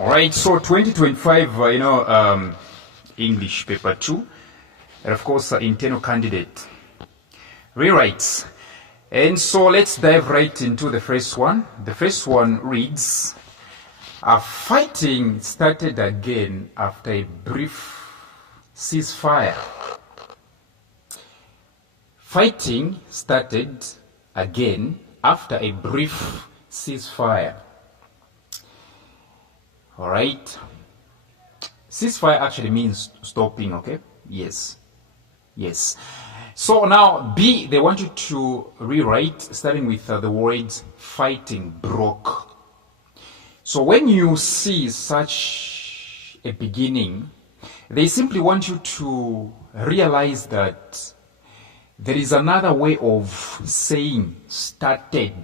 All right, so 2025, English paper 2, and of course, internal candidate rewrites. And so let's dive right into the first one. The first one reads, fighting started again after a brief ceasefire. Fighting started again after a brief ceasefire. All right. Ceasefire actually means stopping, okay? Yes. Yes. So now B, they want you to rewrite starting with the words fighting broke. So when you see such a beginning, they simply want you to realize that there is another way of saying started.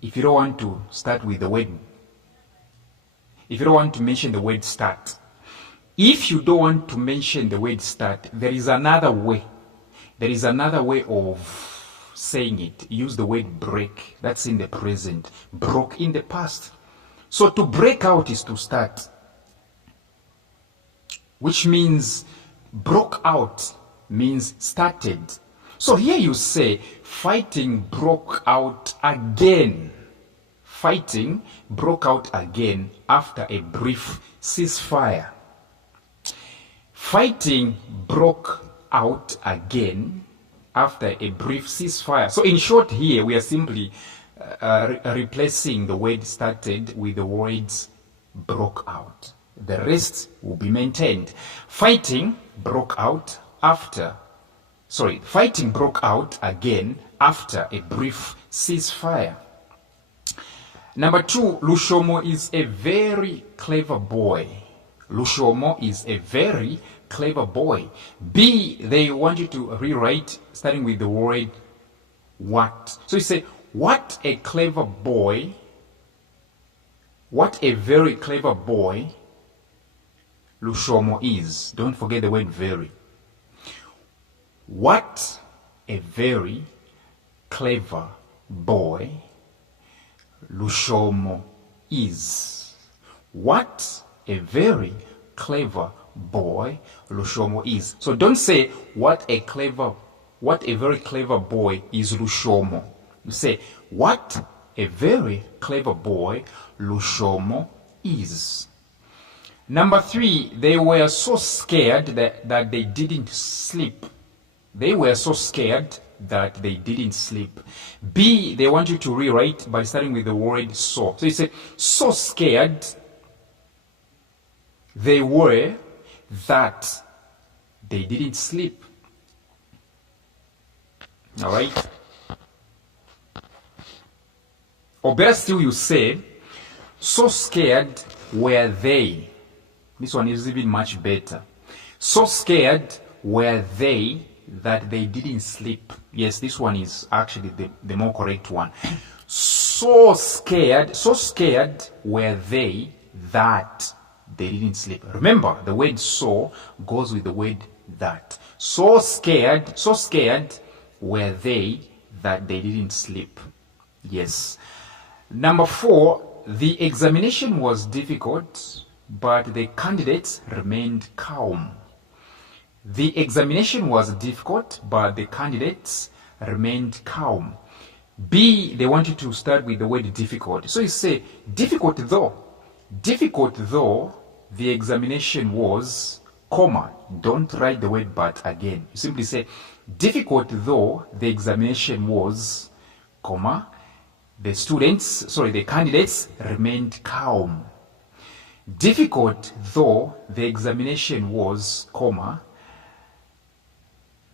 If you don't want to start with the word, if you don't want to mention the word start, if you don't want to mention the word start, there is another way. There is another way of saying it. Use the word break. That's in the present. Broke in the past. So to break out is to start, which means broke out means started. So here you say fighting broke out again. Fighting broke out again after a brief ceasefire. Fighting broke out again after a brief ceasefire. So in short here, we are simply replacing the word started with the words broke out. The rest will be maintained. Fighting broke out again after a brief ceasefire. Number 2, Lushomo is a very clever boy. Lushomo is a very clever boy. B, they want you to rewrite starting with the word what. So you say, what a clever boy, what a very clever boy Lushomo is. Don't forget the word very. What a very clever boy Lushomo is. What a very clever boy Lushomo is. So don't say what a very clever boy is Lushomo. You say what a very clever boy Lushomo is. Number 3, they were so scared that they didn't sleep. They were so scared that they didn't sleep. B, they want you to rewrite by starting with the word so. So you say, so scared they were that they didn't sleep. All right? Or better still, you say, so scared were they. This one is even much better. So scared were they that they didn't sleep. Yes, this one is actually the more correct one. So scared were they that they didn't sleep. Remember, the word so goes with the word that. So scared were they that they didn't sleep. Yes. Number 4, the examination was difficult, but the candidates remained calm. The examination was difficult, but the candidates remained calm. B, they want you to start with the word difficult. So you say, difficult though, the examination was, comma, don't write the word but again. You simply say, difficult though the examination was, comma, the candidates remained calm. Difficult though the examination was, comma,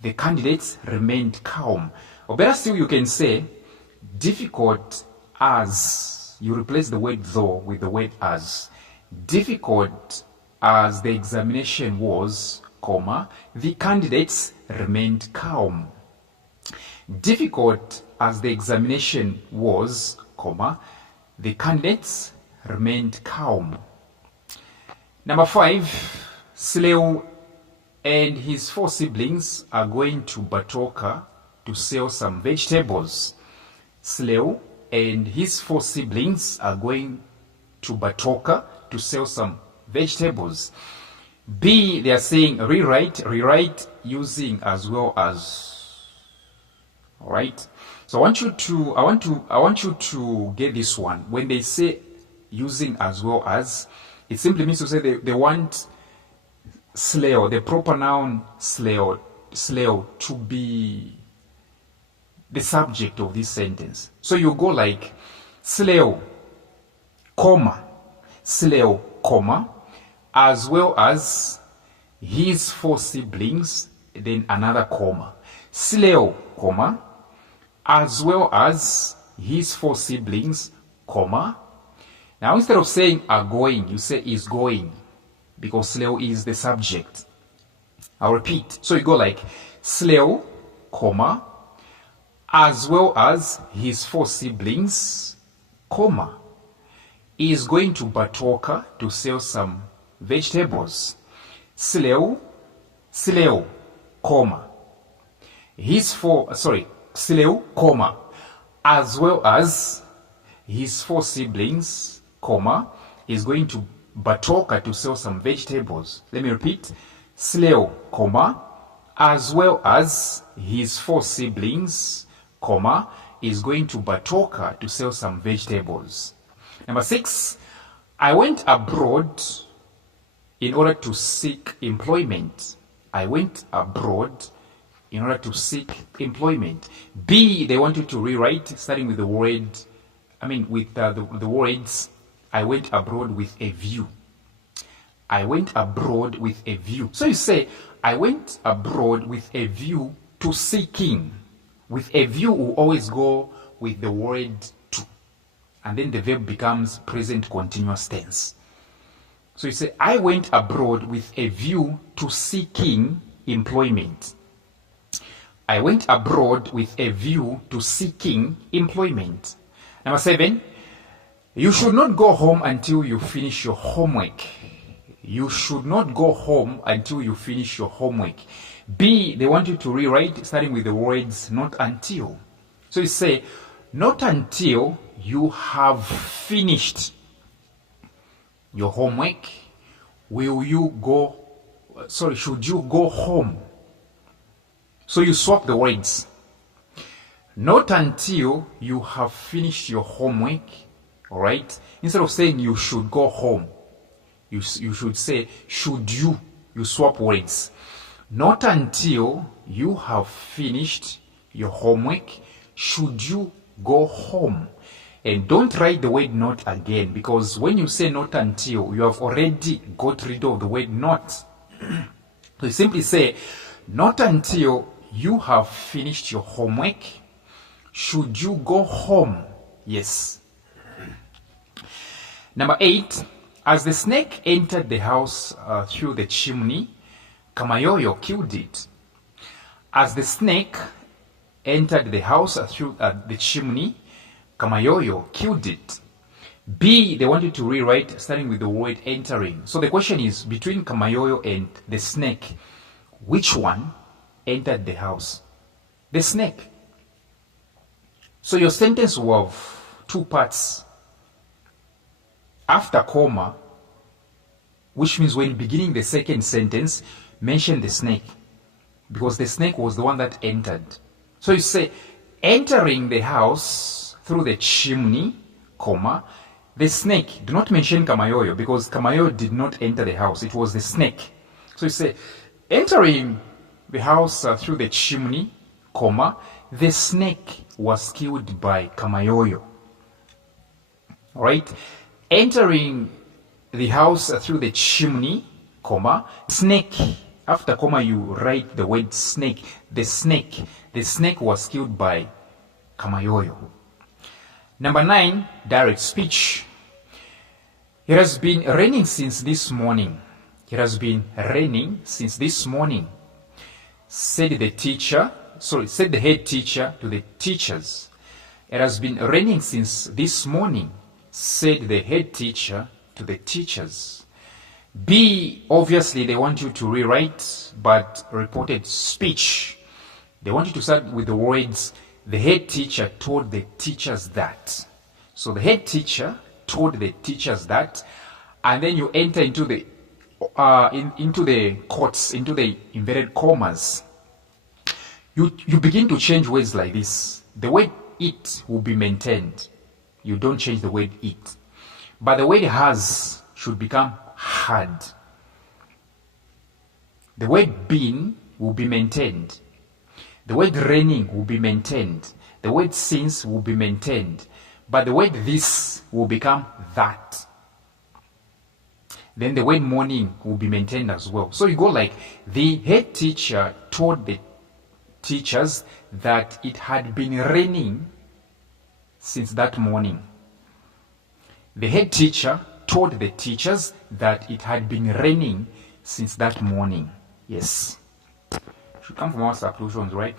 the candidates remained calm. Or better still, you can say, difficult as, you replace the word though with the word as. Difficult as the examination was, comma, the candidates remained calm. Difficult as the examination was, comma, the candidates remained calm. Number 5, Sleu and his 4 siblings are going to Batoka to sell some vegetables. Sleu and his 4 siblings are going to Batoka to sell some vegetables. B, they are saying rewrite using as well as. All right. So I want you to get this one. When they say using as well as, it simply means to say they want sleo, the proper noun sleo to be the subject of this sentence. So you go like sleo, comma, as well as his 4 siblings, then another comma. Sleo, comma, as well as his 4 siblings, comma. Now instead of saying are going, you say is going, because sleo is the subject. I'll repeat. So you go like sleo, comma, as well as his 4 siblings, comma, is going to Batoka to sell some vegetables. Sleo, comma, sleo, comma, as well as his 4 siblings, comma, is going to Batoka to sell some vegetables. Let me repeat. Sleo, comma, as well as his 4 siblings, comma, is going to Batoka to sell some vegetables. Number 6, I went abroad in order to seek employment. I went abroad in order to seek employment. B, they want you to rewrite starting with the word, the words, I went abroad with a view. I went abroad with a view. So you say, I went abroad with a view to seeking. With a view, we always go with the word to. And then the verb becomes present continuous tense. So you say, I went abroad with a view to seeking employment. I went abroad with a view to seeking employment. Number 7, you should not go home until you finish your homework. You should not go home until you finish your homework. B, they want you to rewrite starting with the words not until. So you say, not until you have finished your homework should you go home. So you swap the words. Not until you have finished your homework, all right? Instead of saying you should go home, you should say should you. You swap words. Not until you have finished your homework should you go home. And don't write the word not again, because when you say not until, you have already got rid of the word not. So you simply say, not until you have finished your homework should you go home. Yes. Number 8, as the snake entered the house through the chimney, Kamayoyo killed it. As the snake entered the house through the chimney, Kamayoyo killed it. B, they want you to rewrite starting with the word entering. So the question is, between Kamayoyo and the snake, which one entered the house? The snake. So your sentence will have 2 parts. After comma, which means when beginning the second sentence, mention the snake, because the snake was the one that entered. So you say, entering the house through the chimney, comma, the snake. Do not mention Kamayoyo, because Kamayoyo did not enter the house. It was the snake. So you say, entering the house through the chimney, comma, the snake was killed by Kamayoyo. All right? Entering the house through the chimney, comma, snake. After comma, you write the word snake. The snake. The snake was killed by Kamayoyo. Number 9, direct speech. It has been raining since this morning. It has been raining since this morning, said the head teacher to the teachers. It has been raining since this morning, said the head teacher to the teachers. B, obviously they want you to rewrite, but reported speech. They want you to start with the words, the head teacher told the teachers that. So the head teacher told the teachers that and then you enter into the into the quotes, into the inverted commas, you begin to change words like this. The word it will be maintained. You don't change the word it. But the word has should become had. The word been will be maintained. The word raining will be maintained. The word since will be maintained. But the word this will become that. Then the word morning will be maintained as well. So you go like, the head teacher told the teachers that it had been raining since that morning. The head teacher told the teachers that it had been raining since that morning. Yes. Should come from our substitutions, right?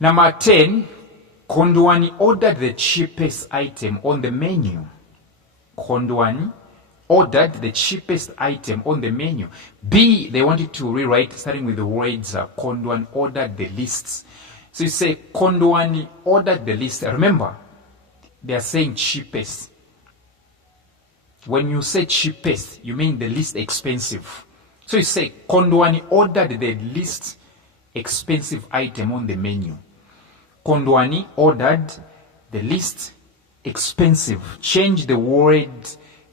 Number 10, Kondwani ordered the cheapest item on the menu. Kondwani ordered the cheapest item on the menu. B, they wanted to rewrite starting with the words Kondwani ordered the lists. So you say Kondwani ordered the list. Remember, they are saying cheapest. When you say cheapest, you mean the least expensive. So you say Kondwani ordered the least expensive item on the menu. Kondwani ordered the least expensive. Change the word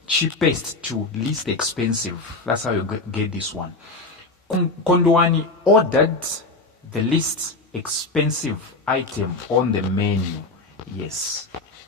cheapest to least expensive. That's how you get this one. Kondwani ordered the least expensive item on the menu. Yes.